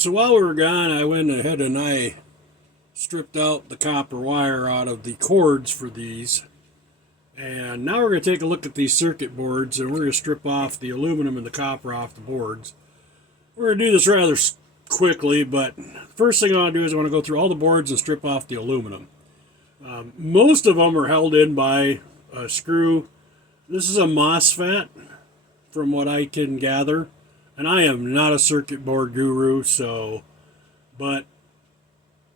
So while we were gone, I went ahead and I stripped out the copper wire out of the cords for these. And now we're going to take a look at these circuit boards, and we're going to strip off the aluminum and the copper off the boards. We're going to do this rather quickly, but first thing I want to do is I want to go through all the boards and strip off the aluminum. Most of them are held in by a screw. This is a MOSFET, from what I can gather. And I am not a circuit board guru, but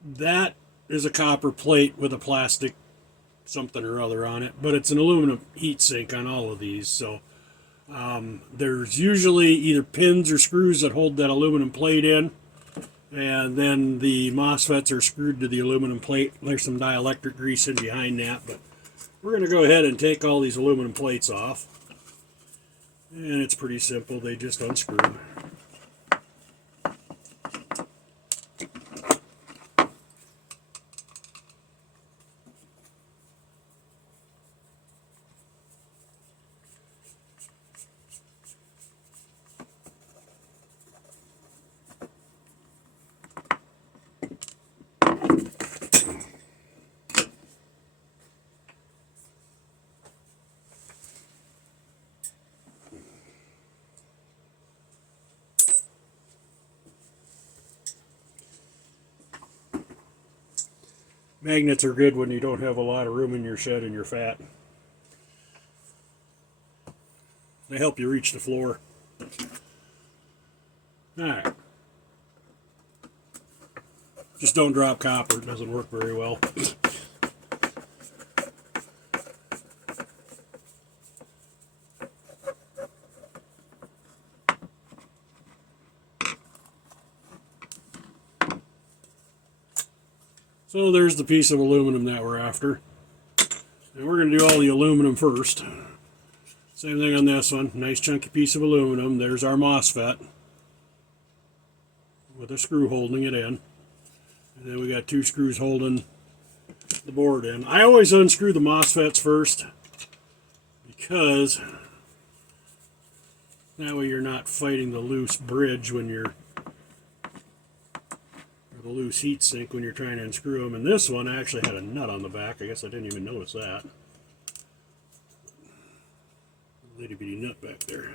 that is a copper plate with a plastic something or other on it. But it's an aluminum heat sink on all of these. So there's usually either pins or screws that hold that aluminum plate in. And then the MOSFETs are screwed to the aluminum plate. There's some dielectric grease in behind that. But we're going to go ahead and take all these aluminum plates off. And it's pretty simple. They just unscrew. Magnets are good when you don't have a lot of room in your shed and you're fat. They help you reach the floor. Alright. Just don't drop copper, it doesn't work very well. So there's the piece of aluminum that we're after. And we're going to do all the aluminum first. Same thing on this one. Nice chunky piece of aluminum. There's our MOSFET with a screw holding it in. And then we got two screws holding the board in. I always unscrew the MOSFETs first because that way you're not fighting the loose bridge when you're the loose heat sink when you're trying to unscrew them. And this one actually had a nut on the back. I guess I didn't even notice that. Little bitty nut back there.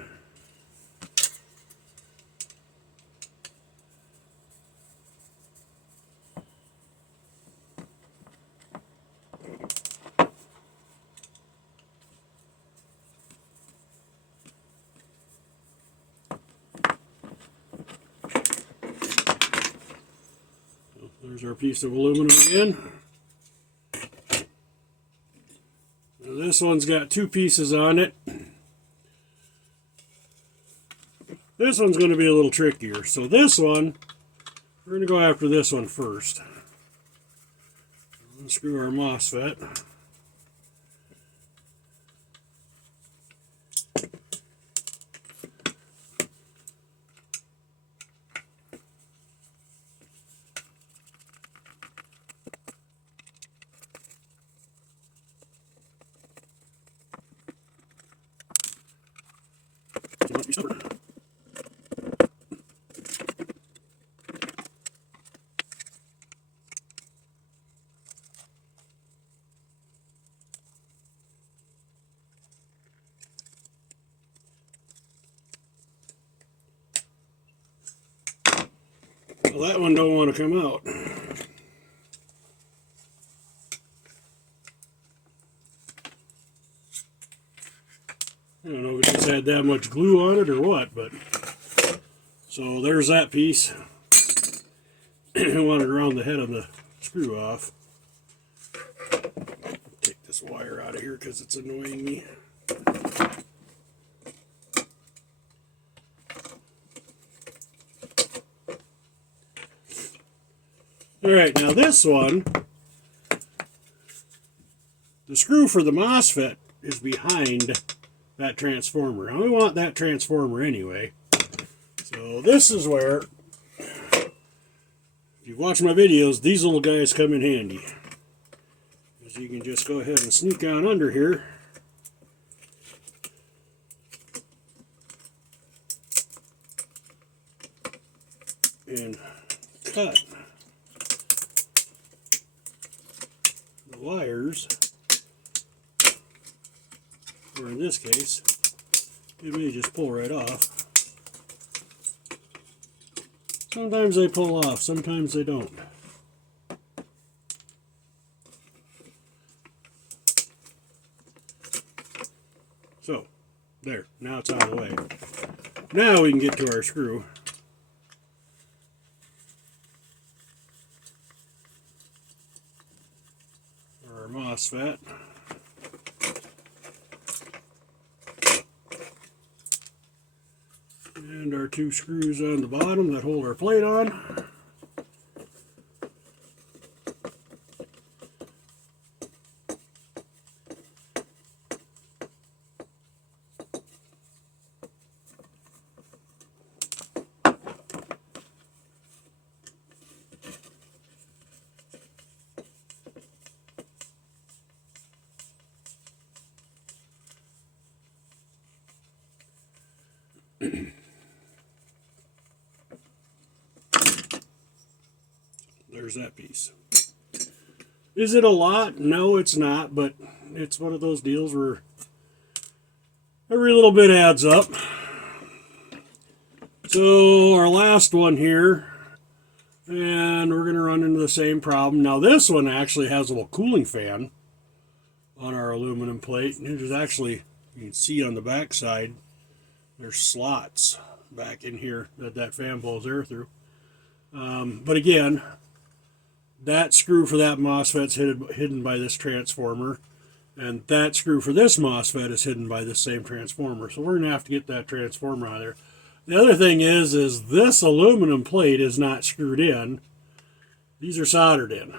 There's our piece of aluminum again. Now this one's got two pieces on it. This one's going to be a little trickier. So this one, we're going to go after this one first. Unscrew our MOSFET. Well, that one don't want to come out. I don't know if it just had that much glue on it or what, but so there's that piece. I want it around the head of the screw off. Take this wire out of here because it's annoying me. Alright, now this one, the screw for the MOSFET is behind that transformer. Now we want that transformer anyway. So this is where, if you've watched my videos, these little guys come in handy. Because you can just go ahead and sneak on under here. And cut the wires, or in this case, it may just pull right off. Sometimes they pull off, sometimes they don't. So, there, now it's out of the way. Now we can get to our screw. Our MOSFET. And our two screws on the bottom that hold our plate on. There's that piece. Is it a lot? No, it's not, but it's one of those deals where every little bit adds up. So our last one here, and we're going to run into the same problem. Now this one actually has a little cooling fan on our aluminum plate. And there's actually, you can see on the back side, there's slots back in here that fan blows air through. But again, that screw for that MOSFET's hidden by this transformer, and that screw for this MOSFET is hidden by this same transformer. So we're going to have to get that transformer out of there. The other thing is this aluminum plate is not screwed in. These are soldered in.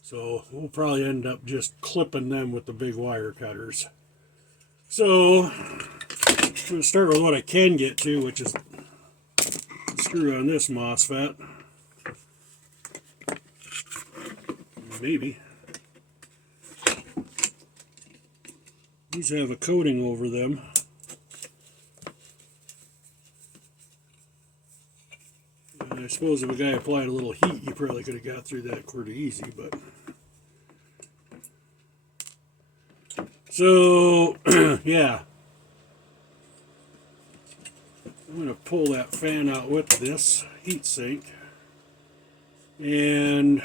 So we'll probably end up just clipping them with the big wire cutters. So I'm going to start with what I can get to, which is the screw on this MOSFET. Maybe. These have a coating over them. And I suppose if a guy applied a little heat, you probably could have got through that pretty easy, but... So, yeah. I'm going to pull that fan out with this heat sink. And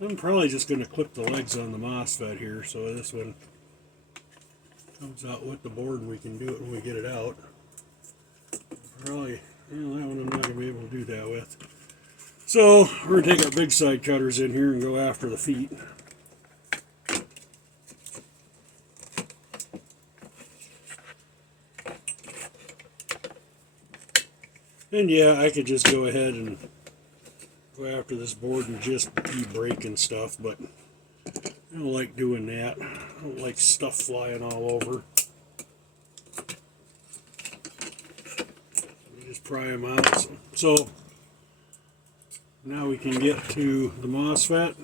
I'm probably just going to clip the legs on the MOSFET here, so this one comes out with the board and we can do it when we get it out. Probably, well, that one I'm not going to be able to do that with. So we're going to take our big side cutters in here and go after the feet. And yeah, I could just go ahead and go after this board and just keep breaking stuff, but I don't like doing that. I don't like stuff flying all over. You just pry them out. So now we can get to the MOSFET.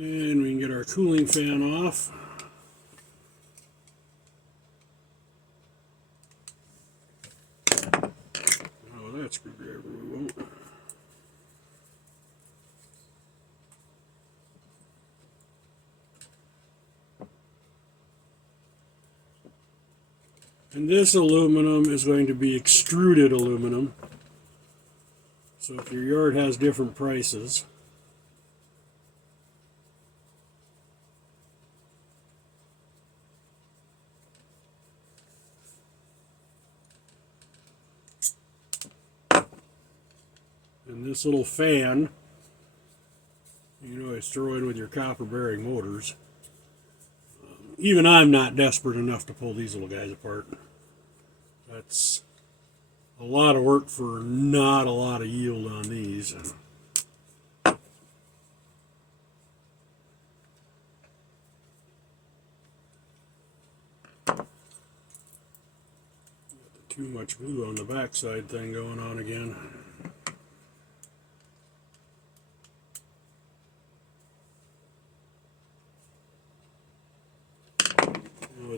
And we can get our cooling fan off. Oh, that screwdriver we won't. And this aluminum is going to be extruded aluminum. So if your yard has different prices, and this little fan, you can always throw in with your copper bearing motors. Even I'm not desperate enough to pull these little guys apart. That's a lot of work for not a lot of yield on these. Too much glue on the backside thing going on again.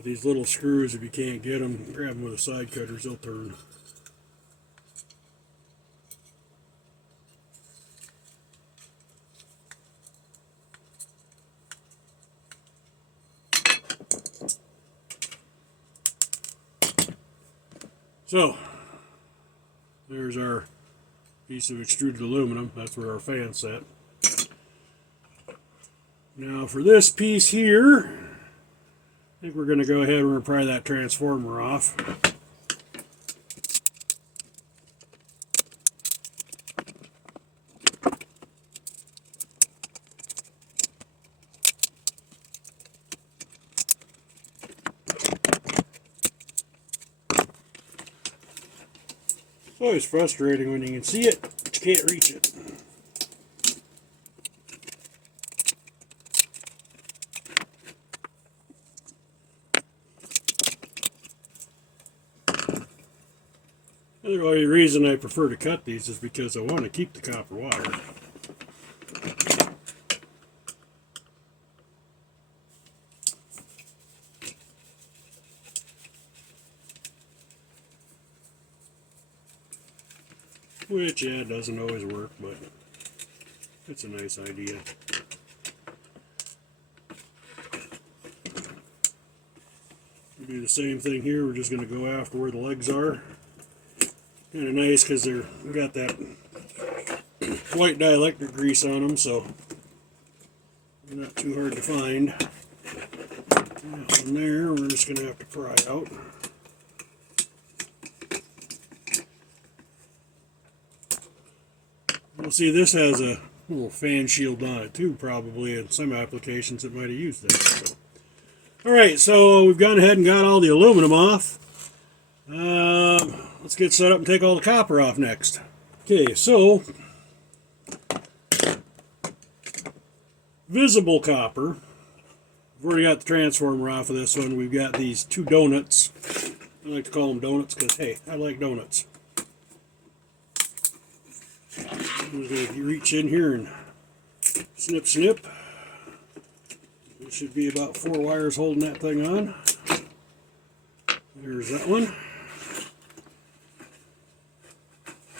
With these little screws, if you can't get them, grab them with a side cutters, they'll turn. So, there's our piece of extruded aluminum. That's where our fan's set. Now for this piece here, I think we're going to go ahead and we're going to pry that transformer off. It's always frustrating when you can see it, but you can't reach it. The only reason I prefer to cut these is because I want to keep the copper wire. Which, yeah, doesn't always work, but it's a nice idea. We do the same thing here. We're just going to go after where the legs are. Kind of nice because we got that white dielectric grease on them, so they're not too hard to find. That one there, we're just going to have to pry out. You'll see this has a little fan shield on it too, probably in some applications it might have used that. So. Alright, so we've gone ahead and got all the aluminum off. Let's get set up and take all the copper off next. Okay, so visible copper. We've already got the transformer off of this one. We've got these two donuts. I like to call them donuts because, hey, I like donuts. I'm just going to reach in here and snip, snip. There should be about 4 wires holding that thing on. There's that one.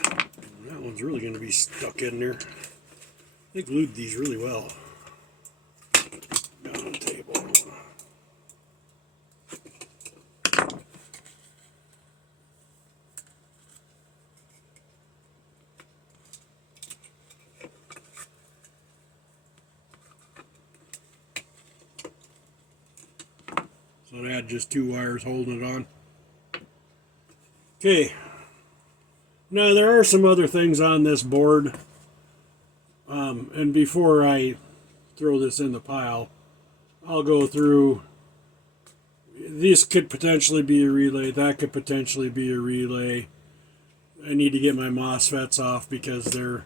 And that one's really going to be stuck in there. They glued these really well. Down on the table. So it had just 2 wires holding it on. Okay. Now there are some other things on this board. And before I throw this in the pile, I'll go through. This could potentially be a relay. That could potentially be a relay. I need to get my MOSFETs off because they're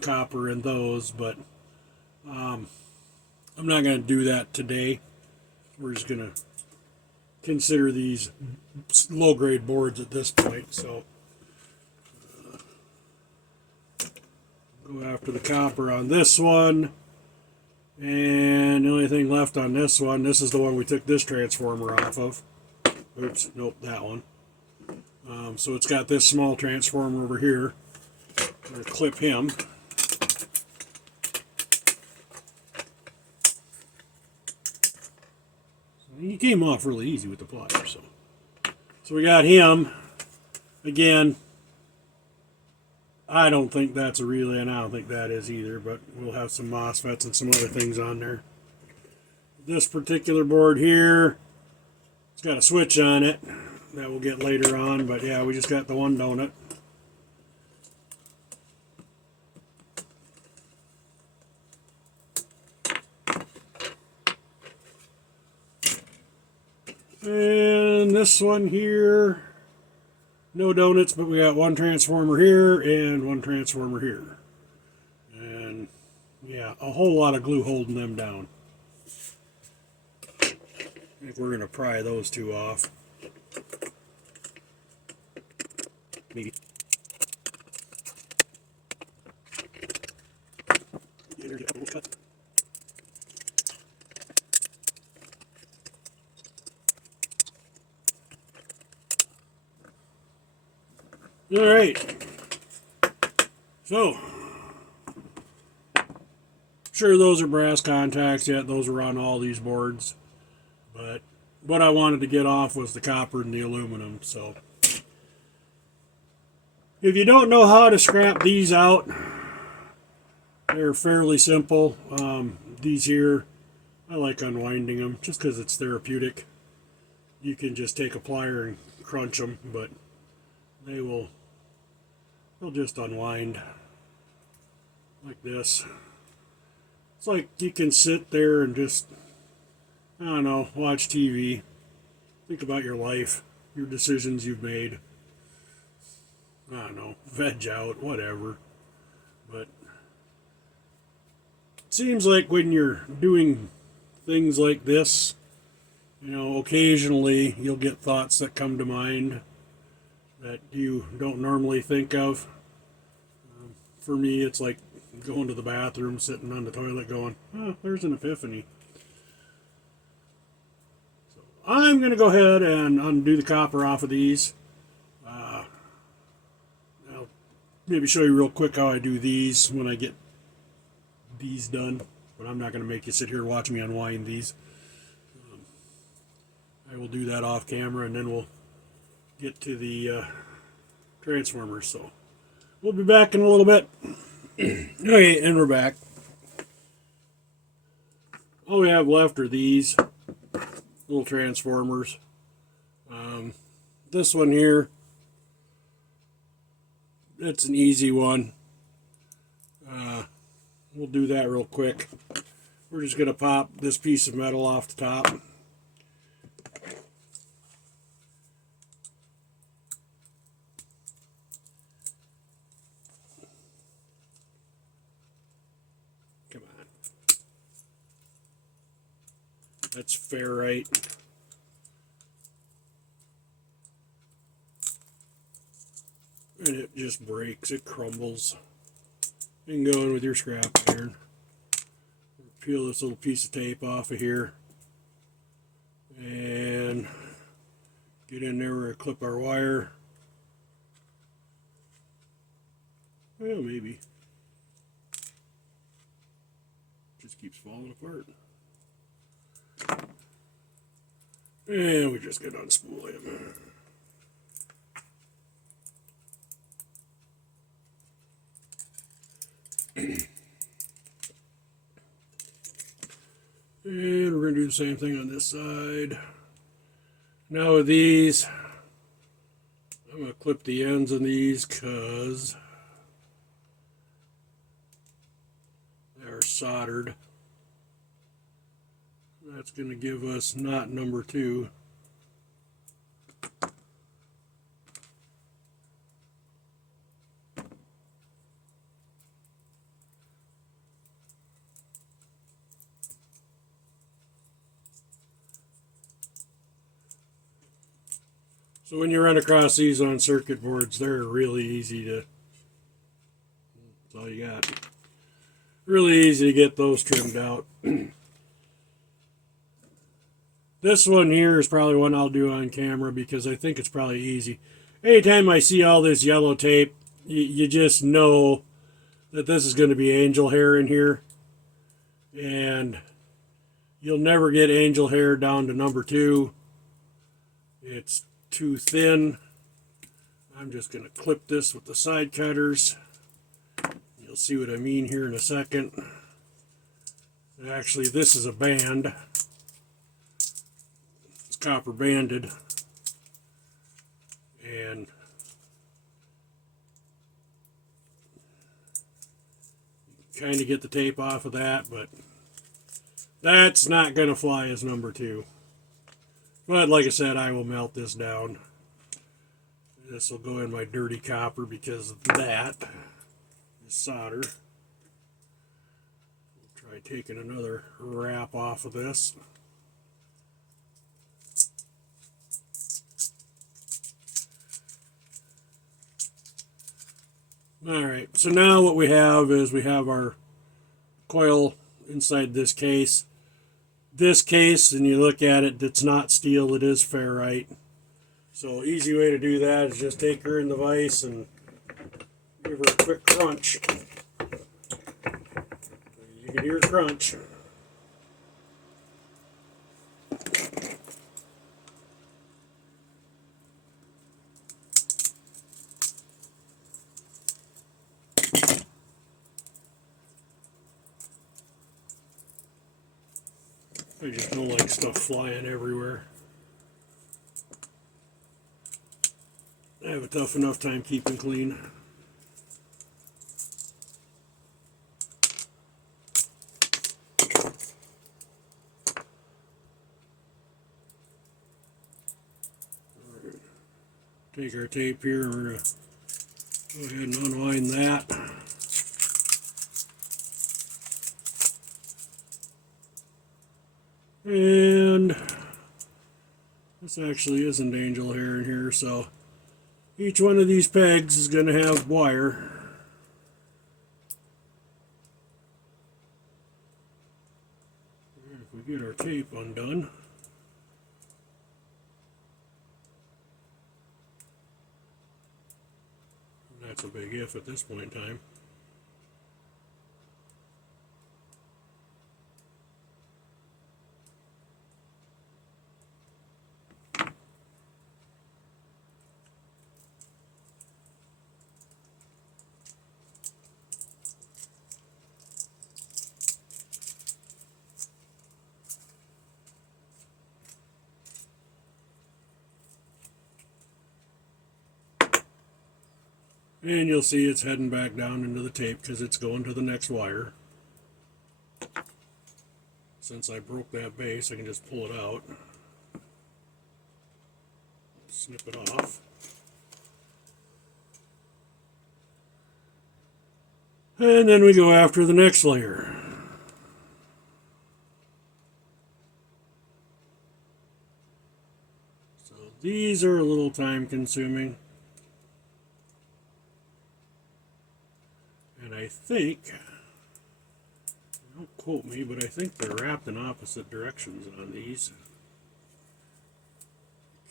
copper in those, but I'm not going to do that today. We're just going to consider these low-grade boards at this point. So go after the copper on this one. And the only thing left on this one, this is the one we took this transformer off of. Oops, nope, that one. So it's got this small transformer over here. I'm going to clip him. He came off really easy with the pliers. So we got him. Again, I don't think that's a relay, and I don't think that is either, but we'll have some MOSFETs and some other things on there. This particular board here, it's got a switch on it that we'll get later on, but yeah, we just got the one donut. And this one here, no donuts, but we got one transformer here and one transformer here. And yeah, a whole lot of glue holding them down. I think we're going to pry those two off. Maybe. Alright, so, sure those are brass contacts yet, those are on all these boards, but what I wanted to get off was the copper and the aluminum. So if you don't know how to scrap these out, they're fairly simple. These here, I like unwinding them just because it's therapeutic. You can just take a plier and crunch them, but they'll just unwind like this. It's like you can sit there and just, I don't know, watch TV, think about your life, your decisions you've made. I don't know, veg out, whatever. But it seems like when you're doing things like this, you know, occasionally you'll get thoughts that come to mind that you don't normally think of. For me, it's like going to the bathroom, sitting on the toilet going, oh, there's an epiphany. So I'm going to go ahead and undo the copper off of these. I'll maybe show you real quick how I do these when I get these done, but I'm not going to make you sit here and watch me unwind these. I will do that off camera, and then we'll get to the transformers. So we'll be back in a little bit. Okay, and we're back. All we have left are these little transformers. This one here, it's an easy one. We'll do that real quick. We're just going to pop this piece of metal off the top. Come on. That's ferrite. And it just breaks, it crumbles. You can go in with your scrap iron. Peel this little piece of tape off of here. And get in there where I clip our wire. Well, maybe. Just keeps falling apart. And we just get unspool him. And we're going to do the same thing on this side. Now with these, I'm going to clip the ends on these because they're soldered. That's going to give us knot number 2. So when you run across these on circuit boards, they're really easy to, that's all you got. Really easy to get those trimmed out. This one here is probably one I'll do on camera because I think it's probably easy. Anytime I see all this yellow tape, you just know that this is going to be angel hair in here. And you'll never get angel hair down to number 2. It's too thin. I'm just going to clip this with the side cutters. You'll see what I mean here in a second. Actually, this is a band. It's copper banded. And kind of get the tape off of that, but that's not going to fly as number 2. But like I said, I will melt this down. This will go in my dirty copper because that is solder. We'll try taking another wrap off of this. Alright, so now what we have is we have our coil inside this case. This case, and you look at it, it's not steel, it is ferrite. So easy way to do that is just take her in the vise and give her a quick crunch. You can hear a crunch. I just don't like stuff flying everywhere. I have a tough enough time keeping clean. Take our tape here, we're going to go ahead and unwind that. And this actually isn't angel hair in here, so each one of these pegs is going to have wire. And if we get our tape undone, that's a big if at this point in time. And you'll see it's heading back down into the tape because it's going to the next wire. Since I broke that base, I can just pull it out, snip it off. And then we go after the next layer. So these are a little time consuming. And I think, don't quote me, but I think they're wrapped in opposite directions on these.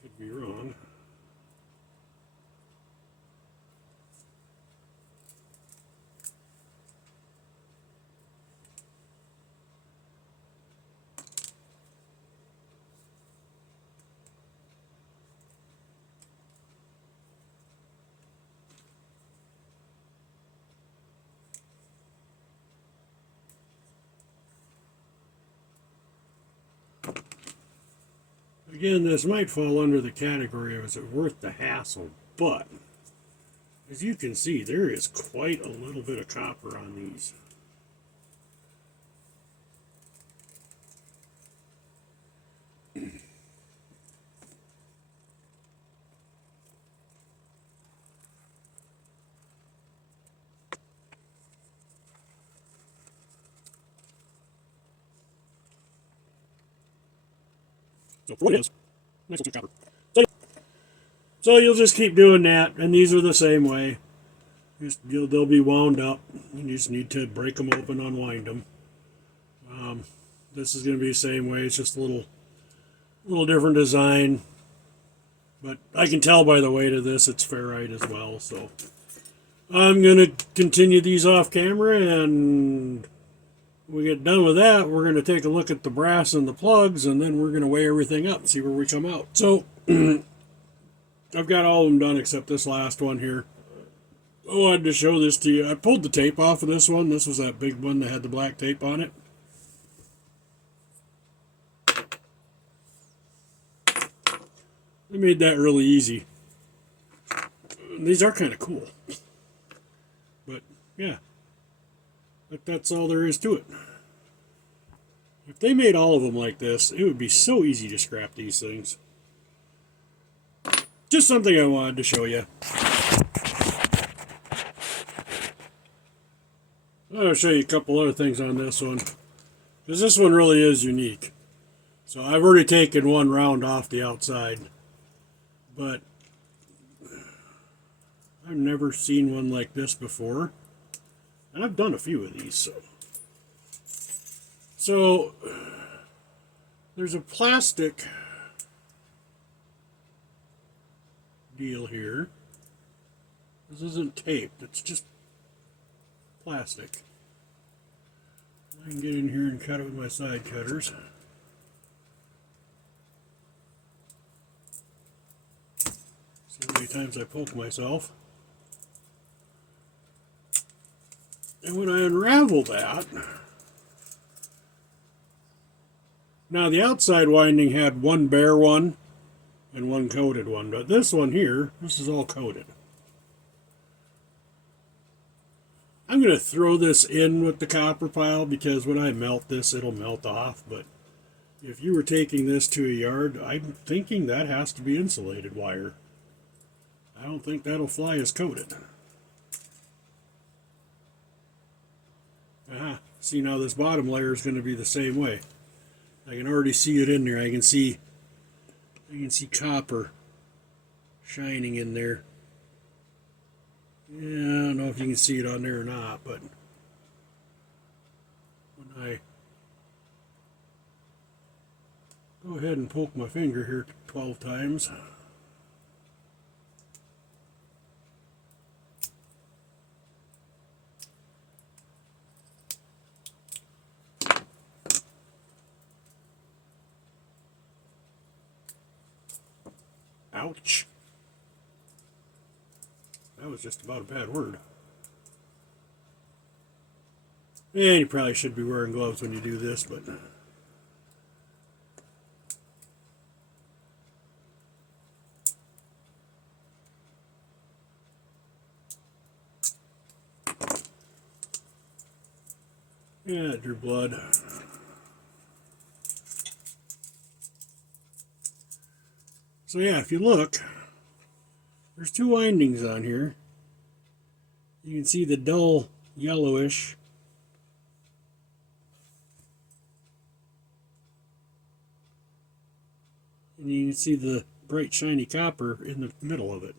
Could be wrong. Again, this might fall under the category of is it worth the hassle, but as you can see, there is quite a little bit of copper on these. So for what it is, nice little copper. So you'll just keep doing that, and these are the same way. They'll be wound up. You just need to break them open, unwind them. This is going to be the same way. It's just a little different design, but I can tell by the weight of this it's ferrite as well. So I'm going to continue these off camera, and when we get done with that, we're going to take a look at the brass and the plugs, and then we're going to weigh everything up and see where we come out. So I've got all of them done except this last one here. I wanted to show this to you. I pulled the tape off of this one. This was that big one that had the black tape on it. I made that really easy. These are kind of cool. But, yeah. But that's all there is to it. If they made all of them like this, it would be so easy to scrap these things. Just something I wanted to show you. I'll show you a couple other things on this one, because this one really is unique. So I've already taken one round off the outside, but I've never seen one like this before, and I've done a few of these. So there's a plastic deal here. This isn't tape, it's just plastic. I can get in here and cut it with my side cutters. See how many times I poke myself. And when I unravel that, now the outside winding had one bare one and one coated one, but this one here, this is all coated. I'm going to throw this in with the copper pile because when I melt this, it'll melt off. But if you were taking this to a yard, I'm thinking that has to be insulated wire. I don't think that'll fly as coated. Aha, see now this bottom layer is going to be the same way. I can already see it in there. I can see copper shining in there. Yeah, I don't know if you can see it on there or not, but when I go ahead and poke my finger here 12 times, ouch. That was just about a bad word. And you probably should be wearing gloves when you do this, but yeah, it drew blood. So yeah, if you look, there's two windings on here. You can see the dull yellowish. And you can see the bright shiny copper in the middle of it.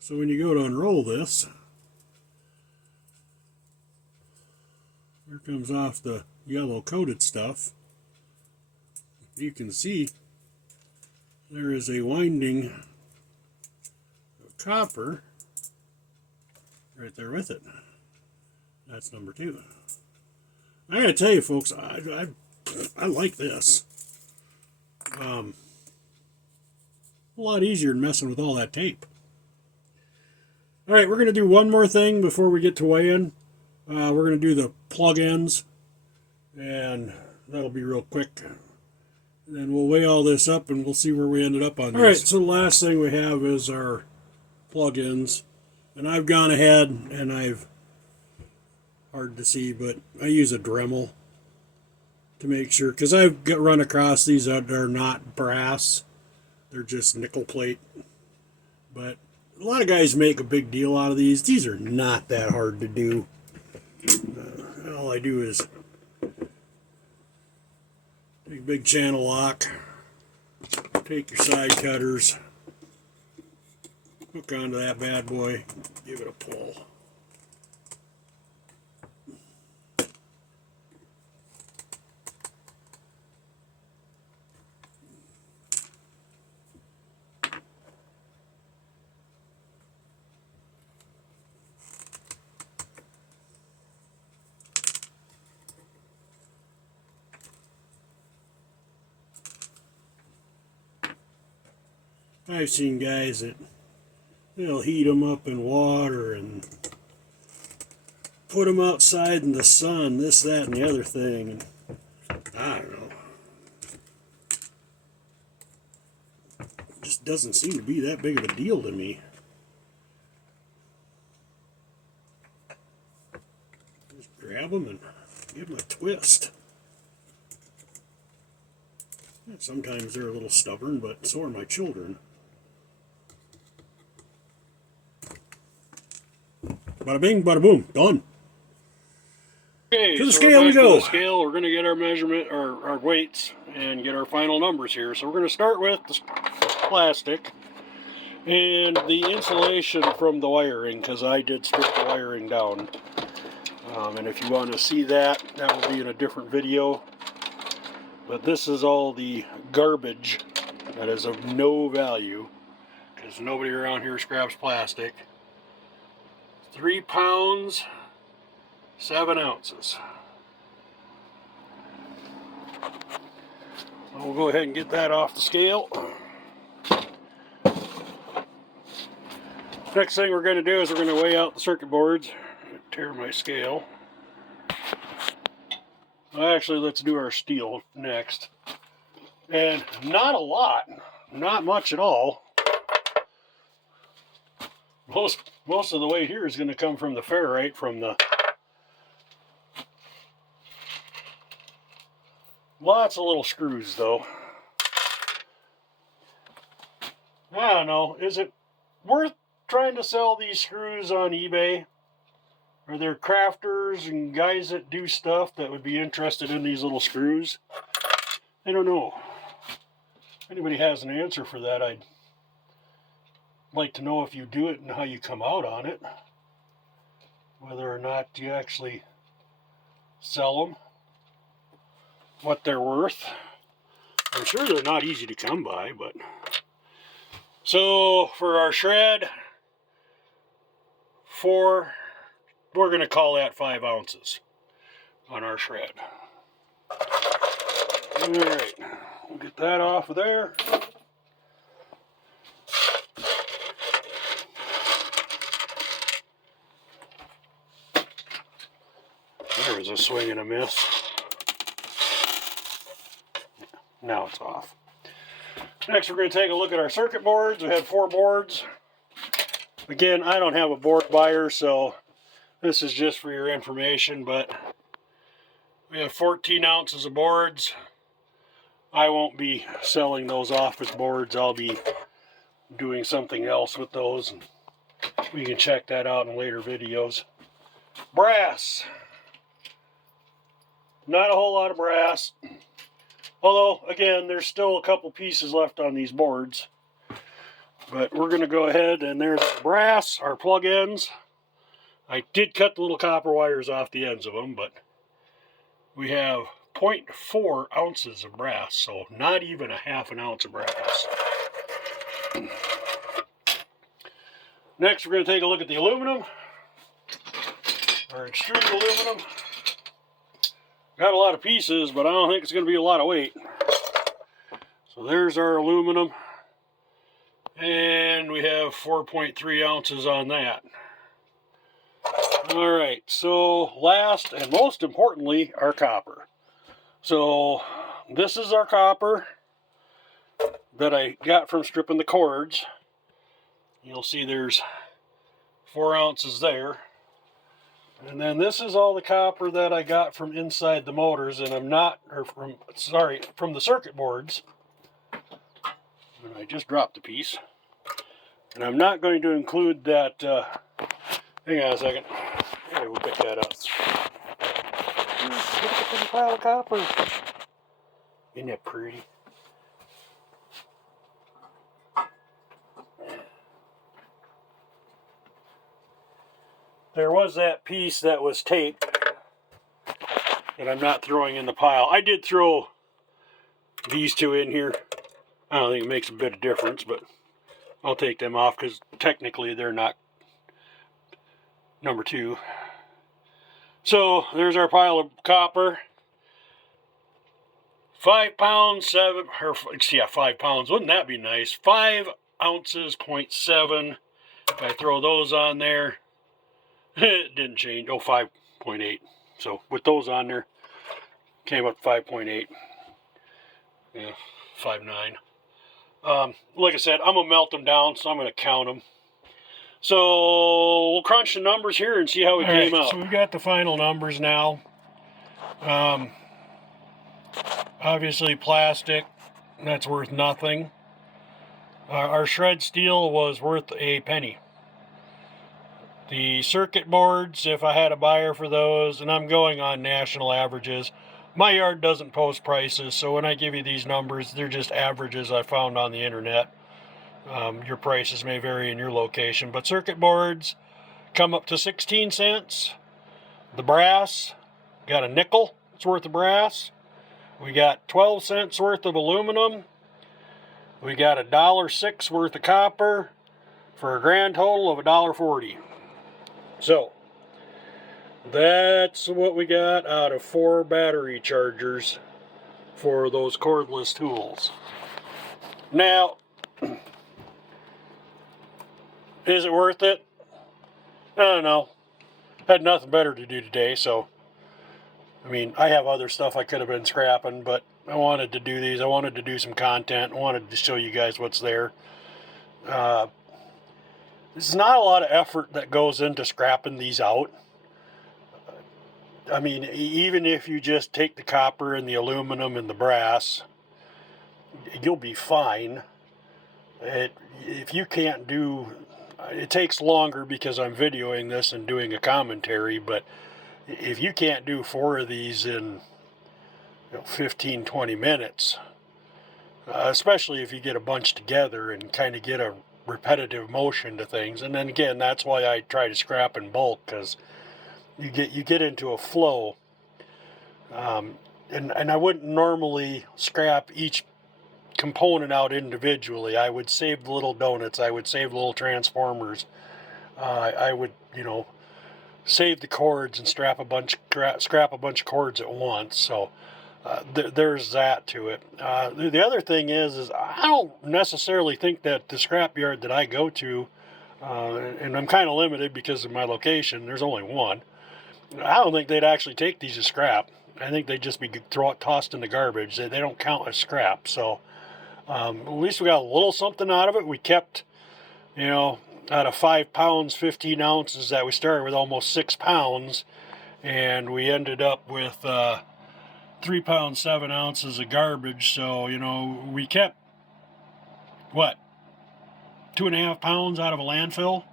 So when you go to unroll this, here comes off the yellow coated stuff. You can see there is a winding of copper right there with it. That's number 2. I gotta tell you folks, I like this. A lot easier than messing with all that tape. Alright, we're gonna do one more thing before we get to weigh-in. We're gonna do the plug-ins, and that'll be real quick. And then we'll weigh all this up and we'll see where we ended up on this. Alright, so the last thing we have is our plug-ins. And I've gone ahead and hard to see, but I use a Dremel to make sure, because I've run across these that are not brass. They're just nickel plate. But a lot of guys make a big deal out of these. These are not that hard to do. All I do is take a big channel lock, take your side cutters, hook onto that bad boy, give it a pull. I've seen guys that they'll heat them up in water and put them outside in the sun, this, that, and the other thing. And I don't know. It just doesn't seem to be that big of a deal to me. Just grab them and give them a twist. Sometimes they're a little stubborn, but so are my children. Bada bing, bada boom, done. Okay, to the scale we go. To the scale, we're going to get our measurement, our weights, and get our final numbers here. So we're going to start with the plastic and the insulation from the wiring, because I did strip the wiring down. And if you want to see that, that will be in a different video. But this is all the garbage that is of no value because nobody around here scraps plastic. 3 pounds, 7 ounces. So we'll go ahead and get that off the scale. Next thing we're going to do is we're going to weigh out the circuit boards. Tear my scale. Well, actually, let's do our steel next. And not a lot, not much at all. Most of the weight here is going to come from the ferrite, from the lots of little screws though. I don't know, is it worth trying to sell these screws on eBay? Are there crafters and guys that do stuff that would be interested in these little screws? I don't know. If anybody has an answer for that, I'd like to know if you do it and how you come out on it. Whether or not you actually sell them, what they're worth. I'm sure they're not easy to come by, but... So, for our shred, we're going to call that 5 ounces on our shred. Alright, we'll get that off of there. There was a swing and a miss. Now it's off. Next, we're going to take a look at our circuit boards. We had 4 boards. Again, I don't have a board buyer, so this is just for your information, but we have 14 ounces of boards. I won't be selling those off as boards. I'll be doing something else with those, and we can check that out in later videos. Brass. Not a whole lot of brass. Although, again, there's still a couple pieces left on these boards. But we're going to go ahead, and there's our brass, our plug ends. I did cut the little copper wires off the ends of them, but we have 0.4 ounces of brass, so not even a half an ounce of brass. Next, we're going to take a look at the aluminum, our extruded aluminum. Got a lot of pieces, but I don't think it's going to be a lot of weight. So there's our aluminum, and we have 4.3 ounces on that. Alright, so last and most importantly, our copper. So this is our copper that I got from stripping the cords. You'll see there's 4 ounces there. And then this is all the copper that I got from inside the motors, and from the circuit boards. And I just dropped a piece. And I'm not going to include that, hang on a second. Hey, we'll pick that up. Look at the pile of copper. Isn't that pretty? There was that piece that was taped that I'm not throwing in the pile. I did throw these 2 in here. I don't think it makes a bit of difference, but I'll take them off because technically they're not number 2. So there's our pile of copper. 5 pounds, 5 pounds. Wouldn't that be nice? 5 ounces, 0.7. If I throw those on there, it didn't change. Oh, 5.8. So with those on there, came up 5.8. Yeah, 5.9. Like I said, I'm going to melt them down, so I'm going to count them. So we'll crunch the numbers here and see how we came out. So we got the final numbers now. Obviously plastic, that's worth nothing. Our shred steel was worth a penny. The circuit boards, if I had a buyer for those, and I'm going on national averages, my yard doesn't post prices, so when I give you these numbers, they're just averages I found on the internet. Your prices may vary in your location, but circuit boards come up to 16 cents. The brass, got a nickel, it's worth of brass. We got 12 cents worth of aluminum. We got $1.06 worth of copper for a grand total of $1.40. So that's what we got out of 4 battery chargers for those cordless tools. Now, is it worth it? I don't know. Had nothing better to do today, so I mean, I have other stuff I could have been scrapping, but I wanted to do these. I wanted to do some content. I wanted to show you guys what's there. There's not a lot of effort that goes into scrapping these out. I mean, even if you just take the copper and the aluminum and the brass, you'll be fine. If you can't do, it takes longer because I'm videoing this and doing a commentary, but if you can't do 4 of these in 15, 20 minutes, especially if you get a bunch together and kind of get a repetitive motion to things, and then again, that's why I try to scrap in bulk, because you get into a flow. And I wouldn't normally scrap each component out individually. I would save the little donuts. I would save the little transformers. I would, save the cords and scrap a bunch of cords at once. So there's that to it. The other thing is I don't necessarily think that the scrapyard that I go to, and I'm kind of limited because of my location, there's only one, I don't think they'd actually take these as scrap. I think they'd just be tossed in the garbage. They don't count as scrap. So at least we got a little something out of it. We kept, out of 5 pounds, 15 ounces that we started with, almost 6 pounds. And we ended up with 3 pounds, 7 ounces of garbage. So, we kept, 2.5 pounds out of a landfill?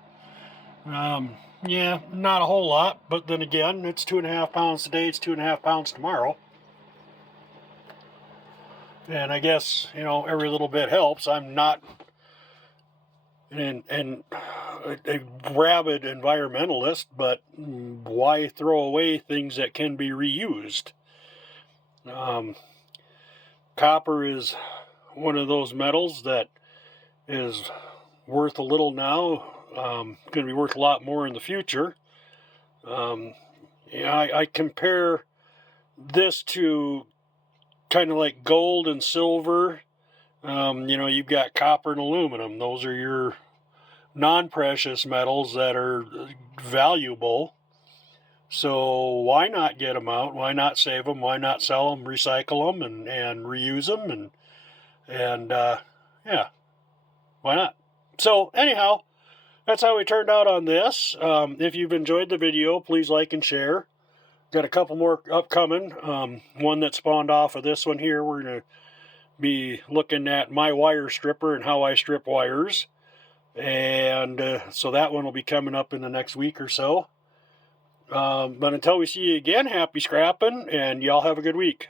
Yeah, not a whole lot, but then again, it's 2.5 pounds today, it's 2.5 pounds tomorrow. And I guess, every little bit helps. I'm not a rabid environmentalist, but why throw away things that can be reused? Copper is one of those metals that is worth a little now. Going to be worth a lot more in the future. I compare this to kind of like gold and silver. You've got copper and aluminum. Those are your non-precious metals that are valuable. So why not get them out? Why not save them? Why not sell them, recycle them, and reuse them? And why not? So anyhow, that's how we turned out on this. If you've enjoyed the video, please like and share. Got a couple more upcoming. One that spawned off of this one here. We're going to be looking at my wire stripper and how I strip wires. And so that one will be coming up in the next week or so. But until we see you again, happy scrapping, and y'all have a good week.